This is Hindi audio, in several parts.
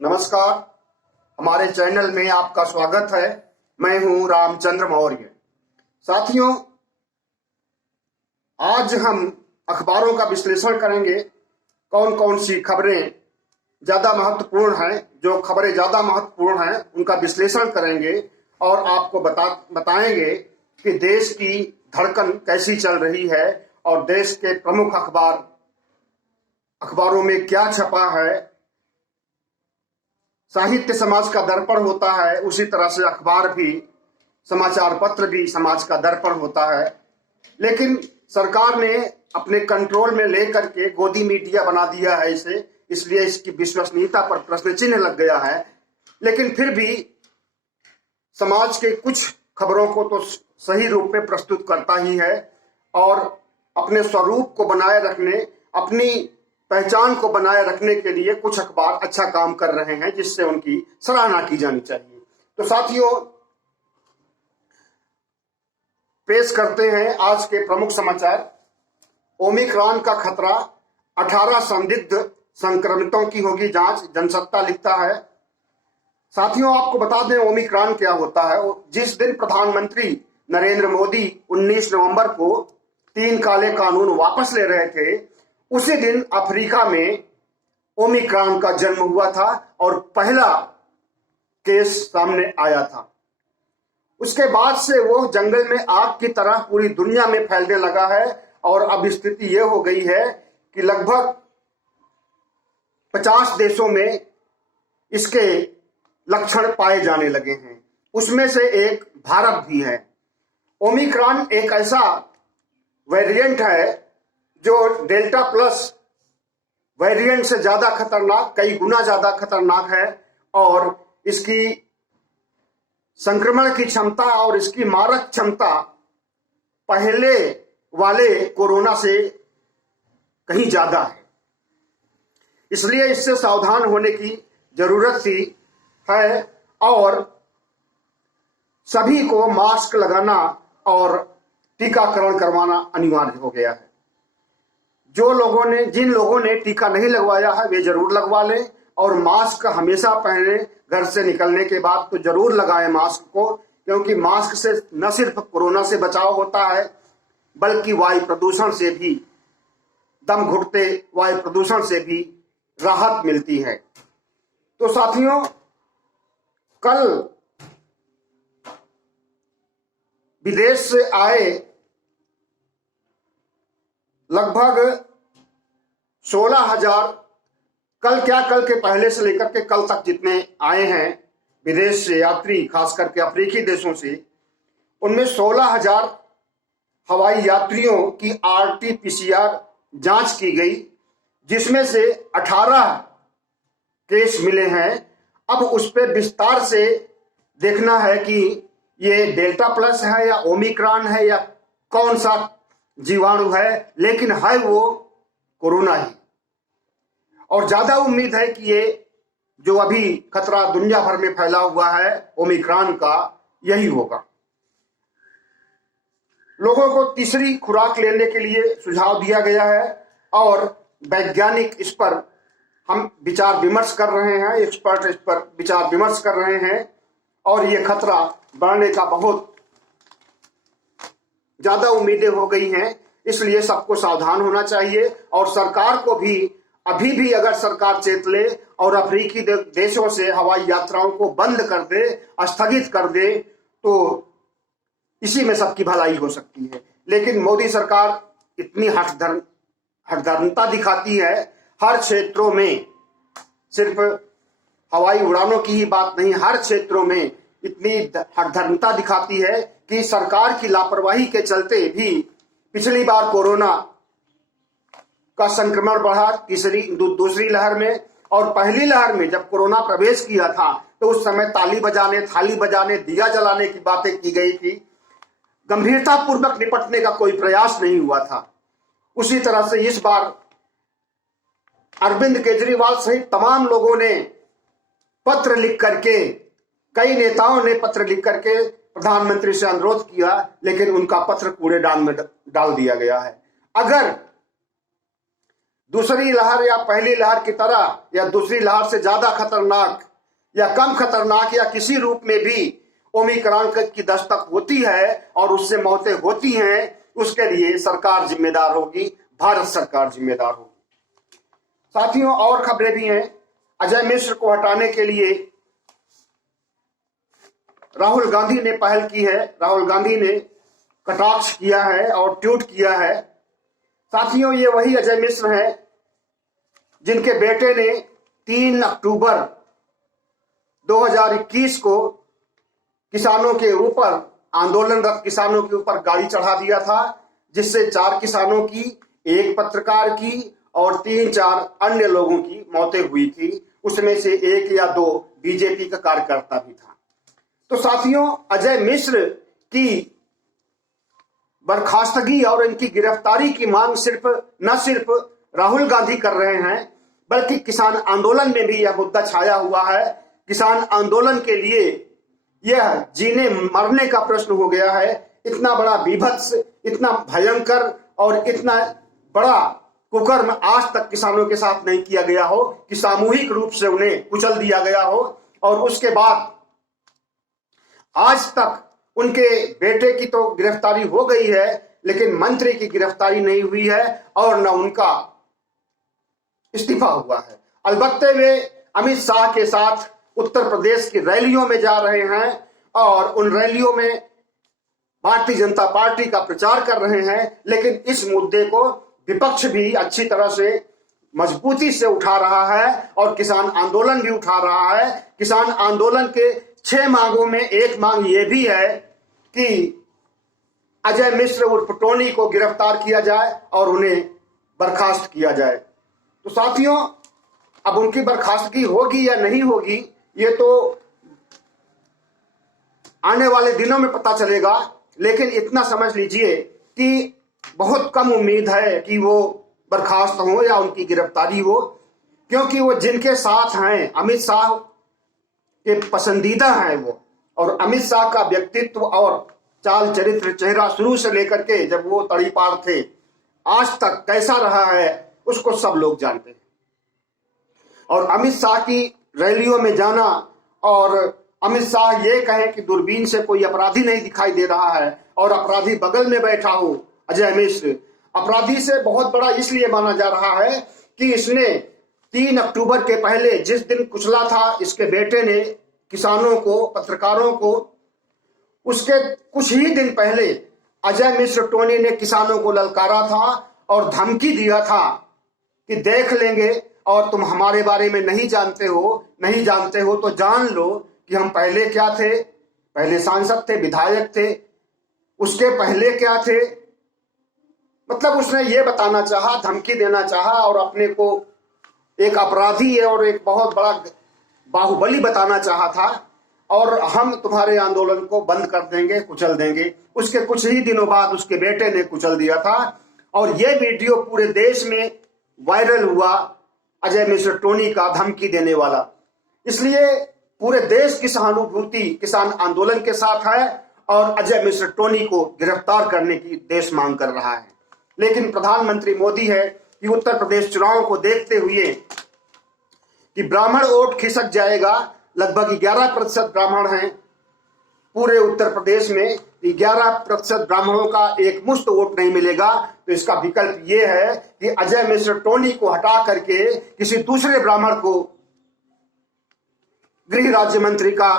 नमस्कार, हमारे चैनल में आपका स्वागत है। मैं हूं रामचंद्र मौर्य। साथियों, आज हम अखबारों का विश्लेषण करेंगे। कौन कौन सी खबरें ज्यादा महत्वपूर्ण हैं, जो खबरें ज्यादा महत्वपूर्ण हैं उनका विश्लेषण करेंगे और आपको बताएंगे कि देश की धड़कन कैसी चल रही है और देश के प्रमुख अखबारों में क्या छपा है। साहित्य समाज का दर्पण होता है, उसी तरह से अखबार भी, समाचार पत्र भी समाज का दर्पण होता है। लेकिन सरकार ने अपने कंट्रोल में लेकर के गोदी मीडिया बना दिया है इसे, इसलिए इसकी विश्वसनीयता पर प्रश्न चिन्ह लग गया है। लेकिन फिर भी समाज के कुछ खबरों को तो सही रूप में प्रस्तुत करता ही है और अपने स्वरूप को बनाए रखने, अपनी पहचान को बनाए रखने के लिए कुछ अखबार अच्छा काम कर रहे हैं, जिससे उनकी सराहना की जानी चाहिए। तो साथियों, पेश करते हैं आज के प्रमुख समाचार। ओमिक्रॉन का खतरा, 18 संदिग्ध संक्रमितों की होगी जांच, जनसत्ता लिखता है। साथियों, आपको बता दें ओमिक्रॉन क्या होता है। जिस दिन प्रधानमंत्री नरेंद्र मोदी 19 नवंबर को 3 काले कानून वापस ले रहे थे, उसी दिन अफ्रीका में ओमिक्रॉन का जन्म हुआ था और पहला केस सामने आया था। उसके बाद से वो जंगल में आग की तरह पूरी दुनिया में फैलने लगा है और अब स्थिति ये हो गई है कि लगभग 50 देशों में इसके लक्षण पाए जाने लगे हैं। उसमें से एक भारत भी है। ओमिक्रॉन एक ऐसा वेरिएंट है जो डेल्टा प्लस वेरिएंट से ज्यादा खतरनाक, कई गुना ज्यादा खतरनाक है और इसकी संक्रमण की क्षमता और इसकी मारक क्षमता पहले वाले कोरोना से कहीं ज्यादा है। इसलिए इससे सावधान होने की जरूरत थी है और सभी को मास्क लगाना और टीकाकरण करवाना अनिवार्य हो गया है। जिन लोगों ने टीका नहीं लगवाया है वे जरूर लगवा लें और मास्क हमेशा पहने। घर से निकलने के बाद तो जरूर लगाएं मास्क को, क्योंकि मास्क से न सिर्फ कोरोना से बचाव होता है बल्कि वायु प्रदूषण से भी, दम घुटते वायु प्रदूषण से भी राहत मिलती है। तो साथियों, कल विदेश से आए लगभग 16,000, कल के पहले से लेकर के कल तक जितने आए हैं विदेश से यात्री, खास करके अफ्रीकी देशों से, उनमें 16,000 हवाई यात्रियों की RT-PCR जांच की गई, जिसमें से 18 केस मिले हैं। अब उस पर विस्तार से देखना है कि ये डेल्टा प्लस है या ओमिक्रॉन है या कौन सा जीवाणु है, लेकिन है वो कोरोना ही। और ज्यादा उम्मीद है कि ये जो अभी खतरा दुनिया भर में फैला हुआ है ओमिक्रॉन का, यही होगा। लोगों को तीसरी खुराक लेने के लिए सुझाव दिया गया है और वैज्ञानिक इस पर हम विचार विमर्श कर रहे हैं, एक्सपर्ट इस पर विचार विमर्श कर रहे हैं और ये खतरा बढ़ने का बहुत ज्यादा उम्मीदें हो गई हैं। इसलिए सबको सावधान होना चाहिए और सरकार को भी अभी भी अगर सरकार चेत ले और अफ्रीकी देशों से हवाई यात्राओं को बंद कर दे, स्थगित कर दे, तो इसी में सबकी भलाई हो सकती है। लेकिन मोदी सरकार इतनी हठधर्मता दिखाती है हर क्षेत्रों में, सिर्फ हवाई उड़ानों की ही बात नहीं, हर क्षेत्रों में इतनी हठधर्मता दिखाती है कि सरकार की लापरवाही के चलते भी पिछली बार कोरोना का संक्रमण बढ़ा दूसरी लहर में, और पहली लहर में जब कोरोना प्रवेश किया था तो उस समय ताली बजाने, थाली बजाने, दिया जलाने की बातें की गई थी। गंभीरता पूर्वक निपटने का कोई प्रयास नहीं हुआ था। उसी तरह से इस बार अरविंद केजरीवाल सहित तमाम लोगों ने पत्र लिख करके, कई नेताओं ने पत्र लिख करके प्रधानमंत्री से अनुरोध किया, लेकिन उनका पत्र कूड़ेदान में डाल दिया गया है। अगर दूसरी लहर या पहली लहर की तरह या दूसरी लहर से ज्यादा खतरनाक या कम खतरनाक या किसी रूप में भी ओमिक्रॉन की दस्तक होती है और उससे मौतें होती हैं, उसके लिए सरकार जिम्मेदार होगी, भारत सरकार जिम्मेदार होगी। साथियों, और खबरें भी हैं। अजय मिश्र को हटाने के लिए राहुल गांधी ने पहल की है। राहुल गांधी ने कटाक्ष किया है और ट्वीट किया है। साथियों, ये वही अजय मिश्र हैं जिनके बेटे ने 3 अक्टूबर 2021 को किसानों के ऊपर, आंदोलनरत किसानों के ऊपर गाड़ी चढ़ा दिया था, जिससे 4 किसानों की, 1 पत्रकार की और 3-4 अन्य लोगों की मौतें हुई थी। उसमें से 1 या 2 बीजेपी का कार्यकर्ता भी था। तो साथियों, अजय मिश्र की बर्खास्तगी और इनकी गिरफ्तारी की मांग न सिर्फ राहुल गांधी कर रहे हैं, बल्कि किसान आंदोलन में भी यह मुद्दा छाया हुआ है। किसान आंदोलन के लिए यह जीने मरने का प्रश्न हो गया है। इतना बड़ा विभत्स, इतना भयंकर और इतना बड़ा कुकर्म आज तक किसानों के साथ नहीं किया गया हो कि सामूहिक रूप से उन्हें कुचल दिया गया हो। और उसके बाद आज तक उनके बेटे की तो गिरफ्तारी हो गई है, लेकिन मंत्री की गिरफ्तारी नहीं हुई है और न उनका इस्तीफा हुआ है। अलबत्ते वे अमित शाह के साथ उत्तर प्रदेश की रैलियों में जा रहे हैं और उन रैलियों में भारतीय जनता पार्टी का प्रचार कर रहे हैं, लेकिन इस मुद्दे को विपक्ष भी अच्छी तरह से मजबूती से उठा रहा है और किसान आंदोलन भी उठा रहा है। किसान आंदोलन के 6 मांगों में एक मांग ये भी है कि अजय मिश्र उर्फ टोनी को गिरफ्तार किया जाए और उन्हें बर्खास्त किया जाए। तो साथियों, अब उनकी बर्खास्तगी होगी या नहीं होगी, ये तो आने वाले दिनों में पता चलेगा। लेकिन इतना समझ लीजिए कि बहुत कम उम्मीद है कि वो बर्खास्त हो या उनकी गिरफ्तारी हो, क्योंकि वो जिनके साथ हैं, अमित शाह के पसंदीदा हैं वो। और अमित शाह का व्यक्तित्व और चाल चरित्र, चेहरा शुरू से लेकर के जब वो तड़ीपार थे आज तक कैसा रहा है, उसको सब लोग जानते हैं। और अमित शाह की रैलियों में जाना और अमित शाह ये कहें कि दूरबीन से कोई अपराधी नहीं दिखाई दे रहा है और अपराधी बगल में बैठा हो, अजय मिश्र अपराधी से बहुत बड़ा इसलिए माना जा रहा है कि इसने 3 अक्टूबर के पहले जिस दिन कुचला था इसके बेटे ने किसानों को, पत्रकारों को, उसके कुछ ही दिन पहले अजय मिश्र टोनी ने किसानों को ललकारा था और धमकी दिया था कि देख लेंगे और तुम हमारे बारे में नहीं जानते हो तो जान लो कि हम पहले क्या थे। पहले सांसद थे, विधायक थे, उसके पहले क्या थे। मतलब उसने ये बताना चाहा, धमकी देना चाहा और अपने को एक अपराधी है और एक बहुत बड़ा बाहुबली बताना चाहा था और हम तुम्हारे आंदोलन को बंद कर देंगे, कुचल देंगे। उसके कुछ ही दिनों बाद उसके बेटे ने कुचल दिया था और यह वीडियो पूरे देश में वायरल हुआ, अजय मिश्र टोनी का धमकी देने वाला। इसलिए पूरे देश की सहानुभूति किसान आंदोलन के साथ है और अजय मिश्र टोनी को गिरफ्तार करने की देश मांग कर रहा है। लेकिन प्रधानमंत्री मोदी है कि उत्तर प्रदेश चुनाव को देखते हुए कि ब्राह्मण वोट खिसक जाएगा, लगभग 11% ब्राह्मण हैं पूरे उत्तर प्रदेश में, 11% ब्राह्मणों का एक मुश्त वोट नहीं मिलेगा। तो इसका विकल्प ये है कि अजय मिश्र टोनी को हटा करके किसी दूसरे ब्राह्मण को गृह राज्य मंत्री का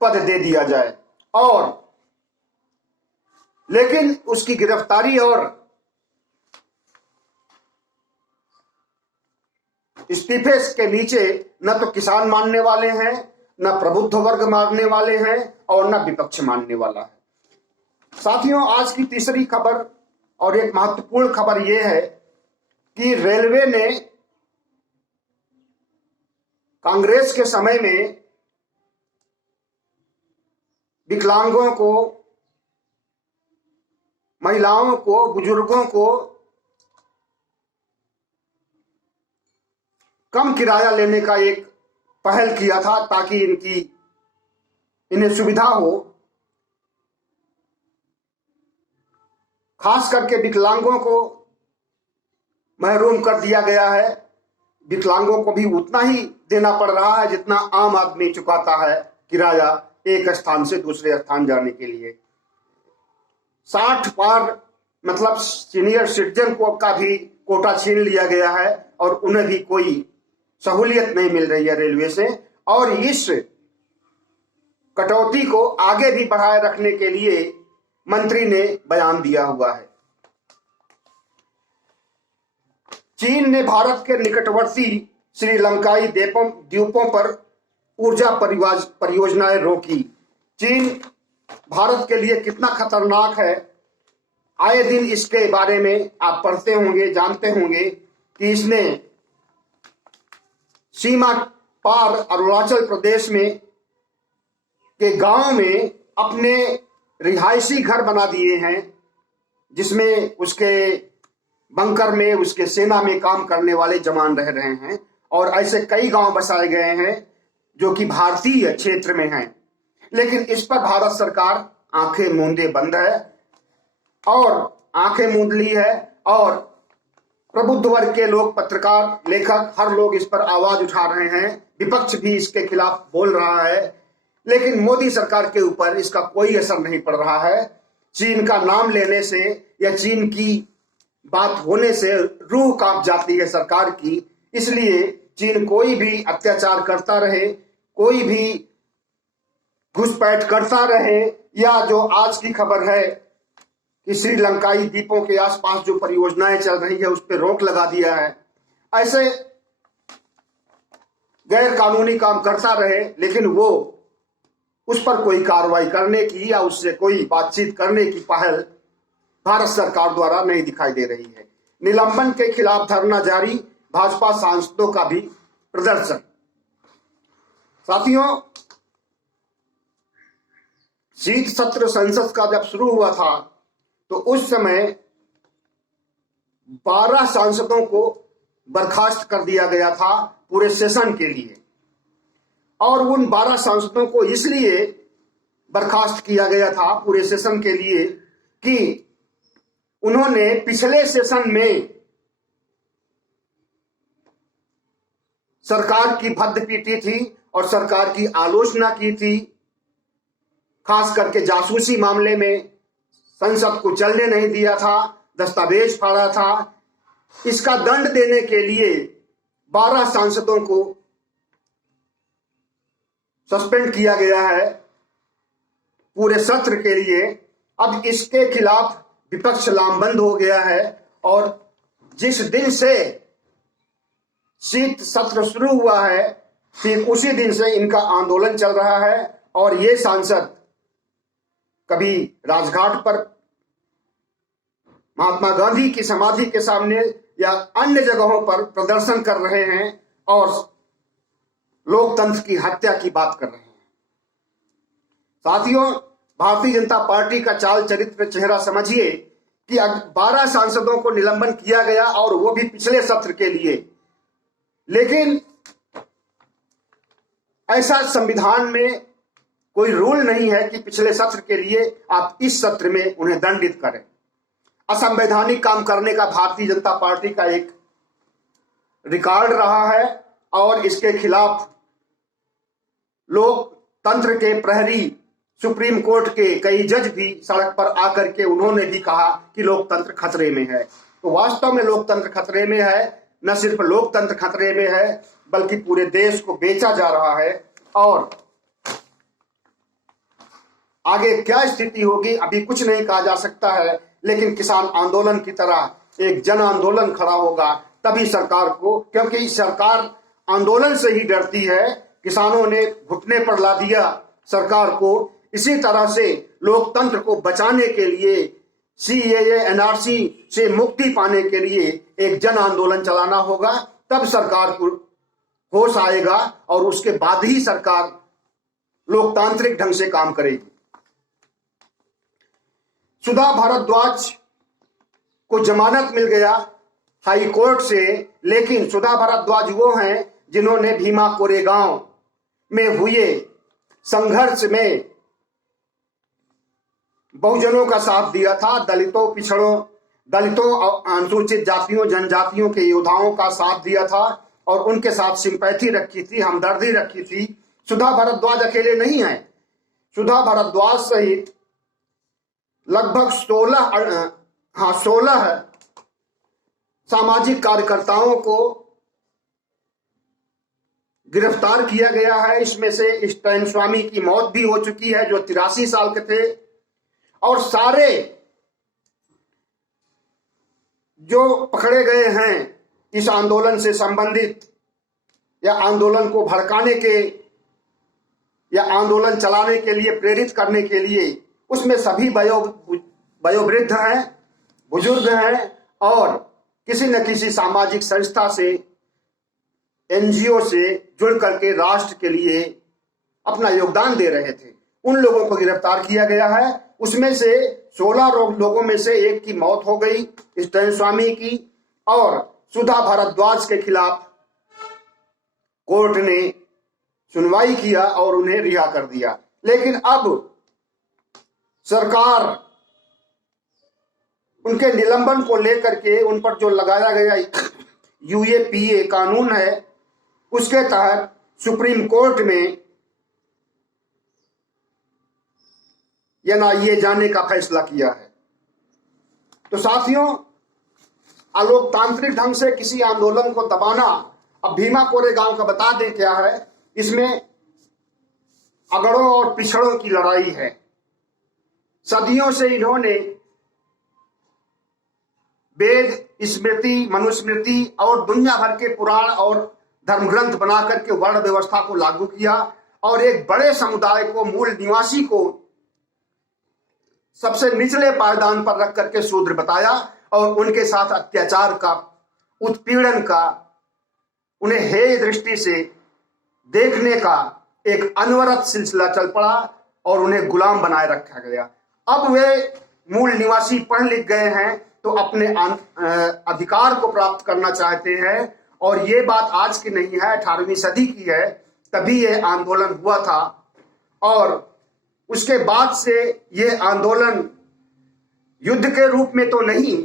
पद दे दिया जाए। और लेकिन उसकी गिरफ्तारी और इस्तीफे के नीचे न तो किसान मानने वाले हैं, न प्रबुद्ध वर्ग मानने वाले हैं और न विपक्ष मानने वाला है। साथियों, आज की तीसरी खबर और एक महत्वपूर्ण खबर यह है कि रेलवे ने कांग्रेस के समय में विकलांगों को, महिलाओं को, बुजुर्गों को कम किराया लेने का एक पहल किया था ताकि इन्हें सुविधा हो। खास करके विकलांगों को, महरूम कर दिया गया है। विकलांगों को भी उतना ही देना पड़ रहा है जितना आम आदमी चुकाता है किराया एक स्थान से दूसरे स्थान जाने के लिए। 60 पार मतलब सीनियर सिटीजन को का भी कोटा छीन लिया गया है और उन्हें भी कोई सहूलियत नहीं मिल रही है रेलवे से। और इस कटौती को आगे भी बढ़ाए रखने के लिए मंत्री ने बयान दिया हुआ है। चीन ने भारत के निकटवर्ती श्रीलंकाई द्वीपों पर ऊर्जा परियोजनाएं रोकी। चीन भारत के लिए कितना खतरनाक है, आए दिन इसके बारे में आप पढ़ते होंगे, जानते होंगे कि इसने सीमा पार अरुणाचल प्रदेश में के गांव में अपने रिहायशी घर बना दिए हैं, जिसमें उसके बंकर में उसके सेना में काम करने वाले जवान रह रहे हैं। और ऐसे कई गांव बसाए गए हैं जो कि भारतीय क्षेत्र में हैं, लेकिन इस पर भारत सरकार आंखें मूंदे बंद है और आंखें मूंद ली है। और प्रबुद्ध वर्ग के लोग, पत्रकार, लेखक, हर लोग इस पर आवाज उठा रहे हैं। विपक्ष भी इसके खिलाफ बोल रहा है, लेकिन मोदी सरकार के ऊपर इसका कोई असर नहीं पड़ रहा है। चीन का नाम लेने से या चीन की बात होने से रूह कांप जाती है सरकार की। इसलिए चीन कोई भी अत्याचार करता रहे, कोई भी घुसपैठ करता रहे, या जो आज की खबर है कि श्रीलंकाई द्वीपों के आसपास जो परियोजनाएं चल रही है उस पर रोक लगा दिया है, ऐसे गैर कानूनी काम करता रहे, लेकिन वो उस पर कोई कार्रवाई करने की या उससे कोई बातचीत करने की पहल भारत सरकार द्वारा नहीं दिखाई दे रही है। निलंबन के खिलाफ धरना जारी, भाजपा सांसदों का भी प्रदर्शन। साथियों, शीत सत्र संसद का जब शुरू हुआ था तो उस समय 12 सांसदों को बर्खास्त कर दिया गया था पूरे सेशन के लिए। और उन 12 सांसदों को इसलिए बर्खास्त किया गया था पूरे सेशन के लिए कि उन्होंने पिछले सेशन में सरकार की भद्द पीटी थी और सरकार की आलोचना की थी। खास करके जासूसी मामले में संसद को चलने नहीं दिया था, दस्तावेज फाड़ा था। इसका दंड देने के लिए 12 सांसदों को सस्पेंड किया गया है पूरे सत्र के लिए। अब इसके खिलाफ विपक्ष लामबंद हो गया है और जिस दिन से शीत सत्र शुरू हुआ है ठीक उसी दिन से इनका आंदोलन चल रहा है। और ये सांसद कभी राजघाट पर महात्मा गांधी की समाधि के सामने या अन्य जगहों पर प्रदर्शन कर रहे हैं और लोकतंत्र की हत्या की बात कर रहे हैं। साथियों, भारतीय जनता पार्टी का चाल चरित्र चेहरा समझिए कि 12 सांसदों को निलंबन किया गया और वो भी पिछले सत्र के लिए। लेकिन ऐसा संविधान में कोई रूल नहीं है कि पिछले सत्र के लिए आप इस सत्र में उन्हें दंडित करें। असंवैधानिक काम करने का भारतीय जनता पार्टी का एक रिकॉर्ड रहा है और इसके खिलाफ लोकतंत्र के प्रहरी सुप्रीम कोर्ट के कई जज भी सड़क पर आकर के उन्होंने भी कहा कि लोकतंत्र खतरे में है। तो वास्तव में लोकतंत्र खतरे में है। न सिर्फ लोकतंत्र खतरे में है बल्कि पूरे देश को बेचा जा रहा है। और आगे क्या स्थिति होगी अभी कुछ नहीं कहा जा सकता है, लेकिन किसान आंदोलन की तरह एक जन आंदोलन खड़ा होगा तभी सरकार को, क्योंकि सरकार आंदोलन से ही डरती है। किसानों ने घुटने पर ला दिया सरकार को। इसी तरह से लोकतंत्र को बचाने के लिए, सीएए एनआरसी से मुक्ति पाने के लिए एक जन आंदोलन चलाना होगा, तब सरकार को होश आएगा और उसके बाद ही सरकार लोकतांत्रिक ढंग से काम करेगी। सुधा भारद्वाज को जमानत मिल गया हाई कोर्ट से, लेकिन सुधा भारद्वाज वो हैं जिन्होंने भीमा कोरेगांव में हुए संघर्ष में बहुजनों का साथ दिया था, दलितों, पिछड़ों, दलितों और अनुसूचित जातियों जनजातियों के योद्धाओं का साथ दिया था और उनके साथ सिंपैथी रखी थी, हमदर्दी रखी थी। सुधा भारद्वाज अकेले नहीं है। सुधा भारद्वाज सहित लगभग 16 सामाजिक कार्यकर्ताओं को गिरफ्तार किया गया है। इसमें से स्टैन स्वामी की मौत भी हो चुकी है जो 83 साल के थे। और सारे जो पकड़े गए हैं इस आंदोलन से संबंधित या आंदोलन को भड़काने के या आंदोलन चलाने के लिए प्रेरित करने के लिए, उसमें सभी वयोवृद्ध हैं, बुजुर्ग हैं और किसी न किसी सामाजिक संस्था से, एनजीओ से जुड़ करके राष्ट्र के लिए अपना योगदान दे रहे थे। उन लोगों को गिरफ्तार किया गया है। उसमें से 16 लोगों में से एक की मौत हो गई, स्टैन स्वामी की, और सुधा भारद्वाज के खिलाफ कोर्ट ने सुनवाई किया और उन्हें रिहा कर दिया। लेकिन अब सरकार उनके निलंबन को लेकर के उन पर जो लगाया गया यूएपीए कानून है, उसके तहत सुप्रीम कोर्ट में ये जाने का फैसला किया है। तो साथियों, अलोकतांत्रिक ढंग से किसी आंदोलन को दबाना, अब भीमा कोरेगांव का बता दें क्या है, इसमें अगड़ों और पिछड़ों की लड़ाई है। सदियों से इन्होंने वेद, स्मृति, मनुस्मृति और दुनिया भर के पुराण और धर्मग्रंथ बना करके वर्ण व्यवस्था को लागू किया और एक बड़े समुदाय को, मूल निवासी को सबसे निचले पायदान पर रख करके शूद्र बताया और उनके साथ अत्याचार का, उत्पीड़न का, उन्हें हेय दृष्टि से देखने का एक अनवरत सिलसिला चल पड़ा और उन्हें गुलाम बनाए रखा गया। अब वे मूल निवासी पढ़ लिख गए हैं तो अपने अधिकार को प्राप्त करना चाहते हैं। और ये बात आज की नहीं है, 18वीं सदी की है, तभी ये आंदोलन हुआ था। और उसके बाद से ये आंदोलन युद्ध के रूप में तो नहीं,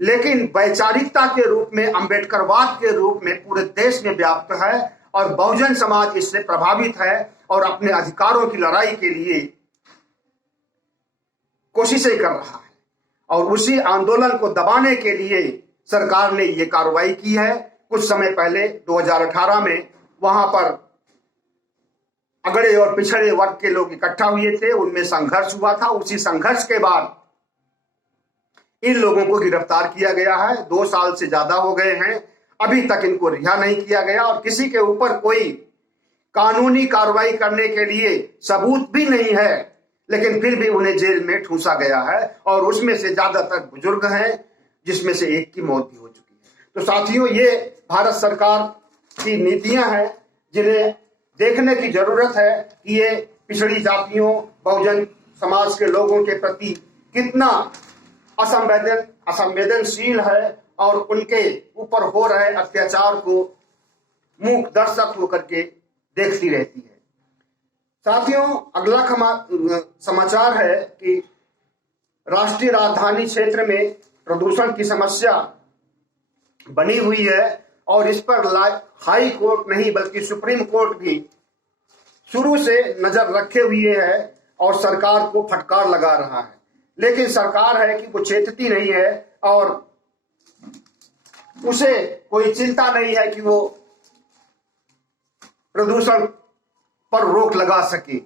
लेकिन वैचारिकता के रूप में, अंबेडकरवाद के रूप में पूरे देश में व्याप्त है और बहुजन समाज इससे प्रभावित है और अपने अधिकारों की लड़ाई के लिए कोशिशें कर रहा है। और उसी आंदोलन को दबाने के लिए सरकार ने ये कार्रवाई की है। कुछ समय पहले 2018 में वहां पर अगड़े और पिछड़े वर्ग के लोग इकट्ठा हुए थे, उनमें संघर्ष हुआ था। उसी संघर्ष के बाद इन लोगों को गिरफ्तार किया गया है। 2 साल से ज्यादा हो गए हैं, अभी तक इनको रिहा नहीं किया गया और किसी के ऊपर कोई कानूनी कार्रवाई करने के लिए सबूत भी नहीं है, लेकिन फिर भी उन्हें जेल में ठूंसा गया है और उसमें से ज्यादातर बुजुर्ग हैं, जिसमें से एक की मौत भी हो चुकी है। तो साथियों, ये भारत सरकार की नीतियां हैं जिन्हें देखने की जरूरत है कि ये पिछड़ी जातियों, बहुजन समाज के लोगों के प्रति कितना असंवेदनशील है और उनके ऊपर हो रहे अत्याचार को मूक दर्शक होकर के देखती रहती है। साथियों, अगला समाचार है कि राष्ट्रीय राजधानी क्षेत्र में प्रदूषण की समस्या बनी हुई है और इस पर हाई कोर्ट नहीं बल्कि सुप्रीम कोर्ट भी शुरू से नजर रखे हुए है और सरकार को फटकार लगा रहा है। लेकिन सरकार है कि वो चेतती नहीं है और उसे कोई चिंता नहीं है कि वो प्रदूषण पर रोक लगा सके।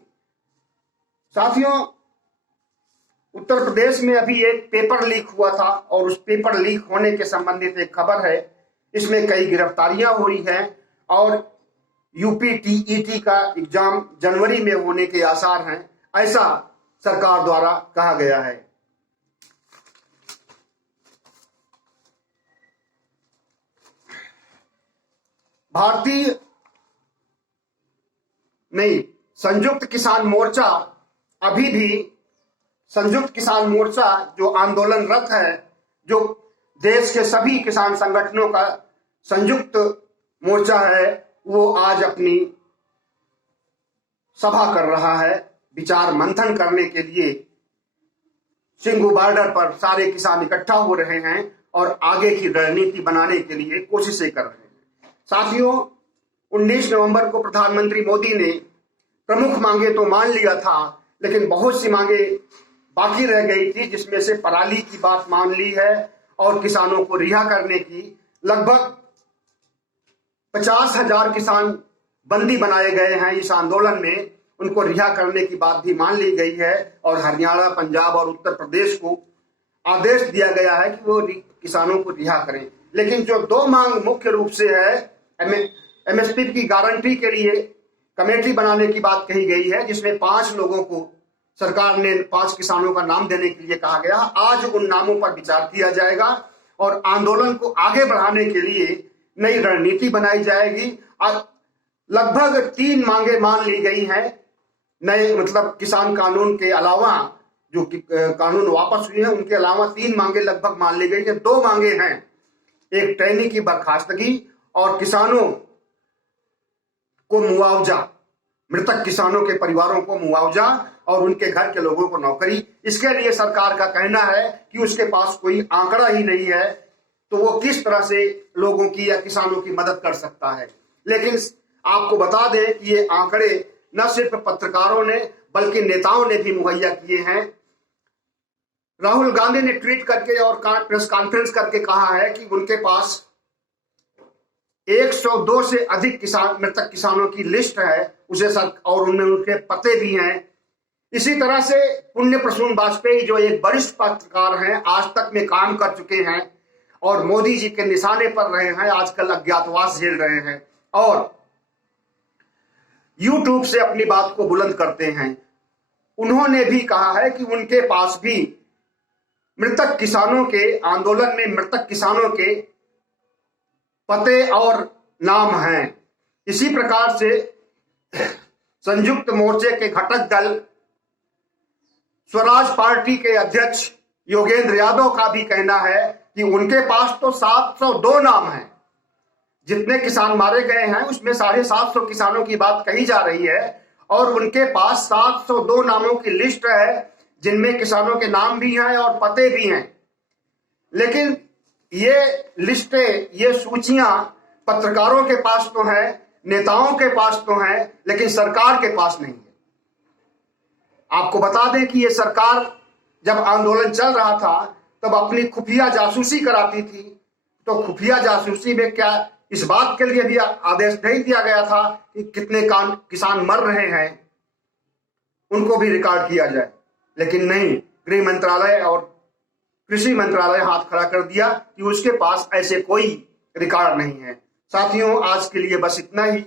साथियों, उत्तर प्रदेश में अभी एक पेपर लीक हुआ था और उस पेपर लीक होने के संबंधित एक खबर है। इसमें कई गिरफ्तारियां हुई हैं और यूपीटीईटी का एग्जाम जनवरी में होने के आसार हैं, ऐसा सरकार द्वारा कहा गया है। संयुक्त किसान मोर्चा अभी भी, संयुक्त किसान मोर्चा जो आंदोलनरत है, जो देश के सभी किसान संगठनों का संयुक्त मोर्चा है, वो आज अपनी सभा कर रहा है विचार मंथन करने के लिए सिंघू बॉर्डर पर सारे किसान इकट्ठा हो रहे हैं और आगे की रणनीति बनाने के लिए कोशिशें कर रहे हैं। साथियों, 19 नवंबर को प्रधानमंत्री मोदी ने प्रमुख मांगे तो मान लिया था, लेकिन बहुत सी मांगे बाकी रह गई थी, जिसमें से पराली की बात मान ली है और किसानों को रिहा करने की। लगभग 50,000 किसान बंदी बनाए गए हैं इस आंदोलन में, उनको रिहा करने की बात भी मान ली गई है और हरियाणा, पंजाब और उत्तर प्रदेश को आदेश दिया गया है कि वो किसानों को रिहा करें। लेकिन जो दो मांग मुख्य रूप से है, एमएसपी की गारंटी के लिए कमेटी बनाने की बात कही गई है, जिसमें 5 लोगों को सरकार ने 5 किसानों का नाम देने के लिए कहा गया। आज उन नामों पर विचार किया जाएगा और आंदोलन को आगे बढ़ाने के लिए नई रणनीति बनाई जाएगी। लगभग 3 मांगे मान ली गई हैं नए, मतलब किसान कानून के अलावा, जो कानून वापस हुए हैं उनके अलावा 3 मांगे लगभग मान ली गई हैं। 2 मांगे हैं, एक ट्रेनी की बर्खास्तगी और किसानों को मुआवजा, मृतक किसानों के परिवारों को मुआवजा और उनके घर के लोगों को नौकरी। इसके लिए सरकार का कहना है कि उसके पास कोई आंकड़ा ही नहीं है, तो वो किस तरह से लोगों की या किसानों की मदद कर सकता है। लेकिन आपको बता दें कि ये आंकड़े न सिर्फ पत्रकारों ने बल्कि नेताओं ने भी मुहैया किए हैं। राहुल गांधी ने ट्वीट करके और प्रेस कॉन्फ्रेंस करके कहा है कि उनके पास 102 से अधिक मृतक किसानों की लिस्ट है उसे और उनमें उनके पते भी हैं। इसी तरह से पुण्य प्रसून वाजपेयी, जो एक वरिष्ठ पत्रकार हैं, आज तक में काम कर चुके हैं और मोदी जी के निशाने पर रहे हैं, आजकल अज्ञातवास झेल रहे हैं और यूट्यूब से अपनी बात को बुलंद करते हैं। उन्होंने भी कहा है कि उनके पास भी मृतक किसानों के आंदोलन में मृतक किसानों के पते और नाम हैं। इसी प्रकार से संयुक्त मोर्चे के घटक दल स्वराज पार्टी के अध्यक्ष योगेंद्र यादव का भी कहना है कि उनके पास तो 702 नाम हैं। जितने किसान मारे गए हैं उसमें 750 किसानों की बात कही जा रही है और उनके पास 702 नामों की लिस्ट है, जिनमें किसानों के नाम भी हैं और पते भी हैं। लेकिन ये लिस्टें, ये सूचियां पत्रकारों के पास तो हैं, नेताओं के पास तो हैं, लेकिन सरकार के पास नहीं है। आपको बता दें कि ये सरकार जब आंदोलन चल रहा था तब अपनी खुफिया जासूसी कराती थी, तो खुफिया जासूसी में क्या इस बात के लिए भी आदेश नहीं दिया गया था कि कितने किसान मर रहे हैं उनको भी रिकॉर्ड किया जाए? लेकिन नहीं, गृह मंत्रालय और कृषि मंत्रालय हाथ खड़ा कर दिया कि उसके पास ऐसे कोई रिकॉर्ड नहीं है। साथियों, आज के लिए बस इतना ही।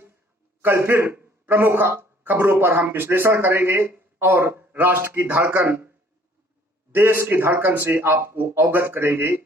कल फिर प्रमुख खबरों पर हम विश्लेषण करेंगे और राष्ट्र की धड़कन, देश की धड़कन से आपको अवगत करेंगे।